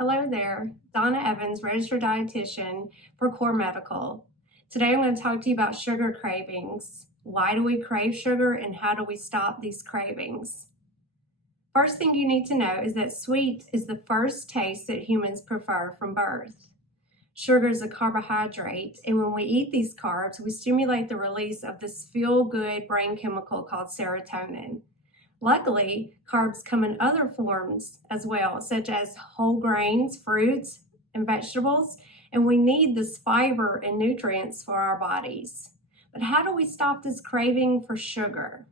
Hello there, Donna Evans, registered dietitian for Core Medical. Today I'm going to talk to you about sugar cravings. Why do we crave sugar and how do we stop these cravings? First thing you need to know is that sweet is the first taste that humans prefer from birth. Sugar is a carbohydrate, and when we eat these carbs, we stimulate the release of this feel-good brain chemical called serotonin. Luckily, carbs come in other forms as well, such as whole grains, fruits, and vegetables, and we need this fiber and nutrients for our bodies. But how do we stop this craving for sugar?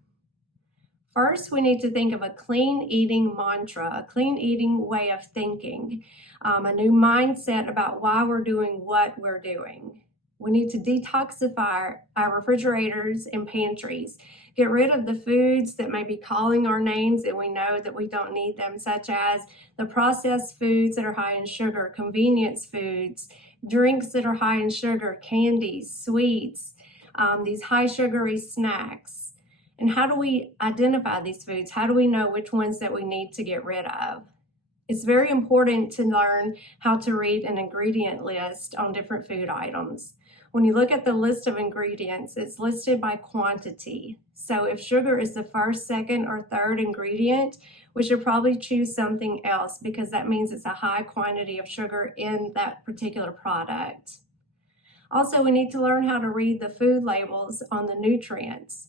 First, we need to think of a clean eating mantra, a clean eating way of thinking, a new mindset about why we're doing what we're doing. We need to detoxify our refrigerators and pantries, get rid of the foods that may be calling our names and we know that we don't need them, such as the processed foods that are high in sugar, convenience foods, drinks that are high in sugar, candies, sweets, these high sugary snacks. And how do we identify these foods? How do we know which ones that we need to get rid of? It's very important to learn how to read an ingredient list on different food items. When you look at the list of ingredients, it's listed by quantity. So if sugar is the first, second, or third ingredient, we should probably choose something else because that means it's a high quantity of sugar in that particular product. Also, we need to learn how to read the food labels on the nutrients.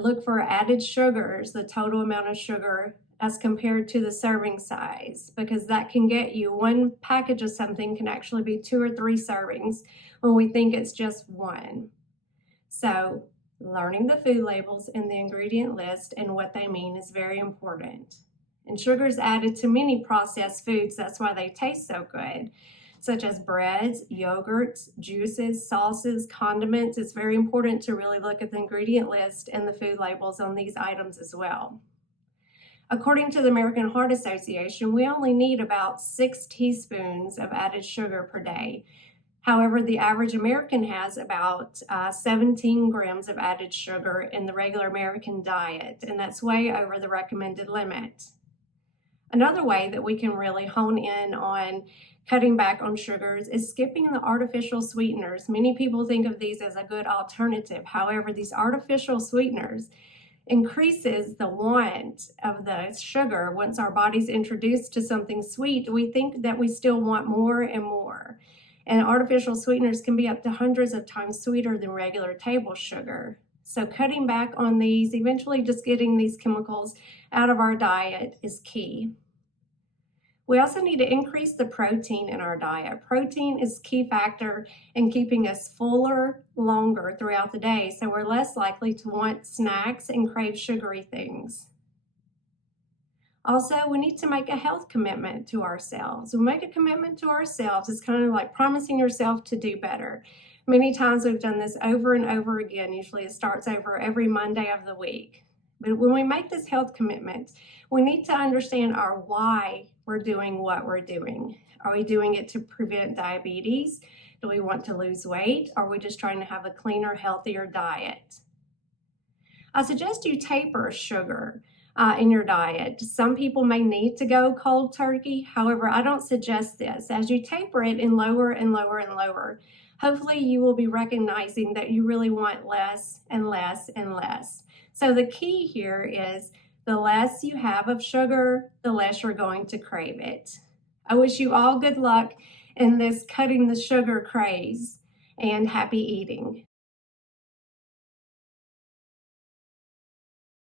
Look for added sugars, the total amount of sugar as compared to the serving size, because that can get you one package of something can actually be 2 or 3 servings when we think it's just one. So learning the food labels and the ingredient list and what they mean is very important. And sugar is added to many processed foods, that's why they taste so good, such as breads, yogurts, juices, sauces, condiments. It's very important to really look at the ingredient list and the food labels on these items as well. According to the American Heart Association, we only need about 6 teaspoons of added sugar per day. However, the average American has about 17 grams of added sugar in the regular American diet, and that's way over the recommended limit. Another way that we can really hone in on cutting back on sugars is skipping the artificial sweeteners. Many people think of these as a good alternative. However, these artificial sweeteners increases the want of the sugar. Once our body's introduced to something sweet, we think that we still want more and more. And artificial sweeteners can be up to hundreds of times sweeter than regular table sugar. So cutting back on these, eventually just getting these chemicals out of our diet is key. We also need to increase the protein in our diet. Protein is a key factor in keeping us fuller longer throughout the day, so we're less likely to want snacks and crave sugary things. Also, we need to make a health commitment to ourselves. We make a commitment to ourselves. It's kind of like promising yourself to do better. Many times we've done this over and over again. Usually it starts over every Monday of the week. But when we make this health commitment, we need to understand our why we're doing what we're doing. Are we doing it to prevent diabetes? Do we want to lose weight? Are we just trying to have a cleaner, healthier diet? I suggest you taper sugar in your diet. Some people may need to go cold turkey. However, I don't suggest this. As you taper it and lower and lower and lower, hopefully you will be recognizing that you really want less and less and less. So the key here is the less you have of sugar, the less you're going to crave it. I wish you all good luck in this cutting the sugar craze and happy eating.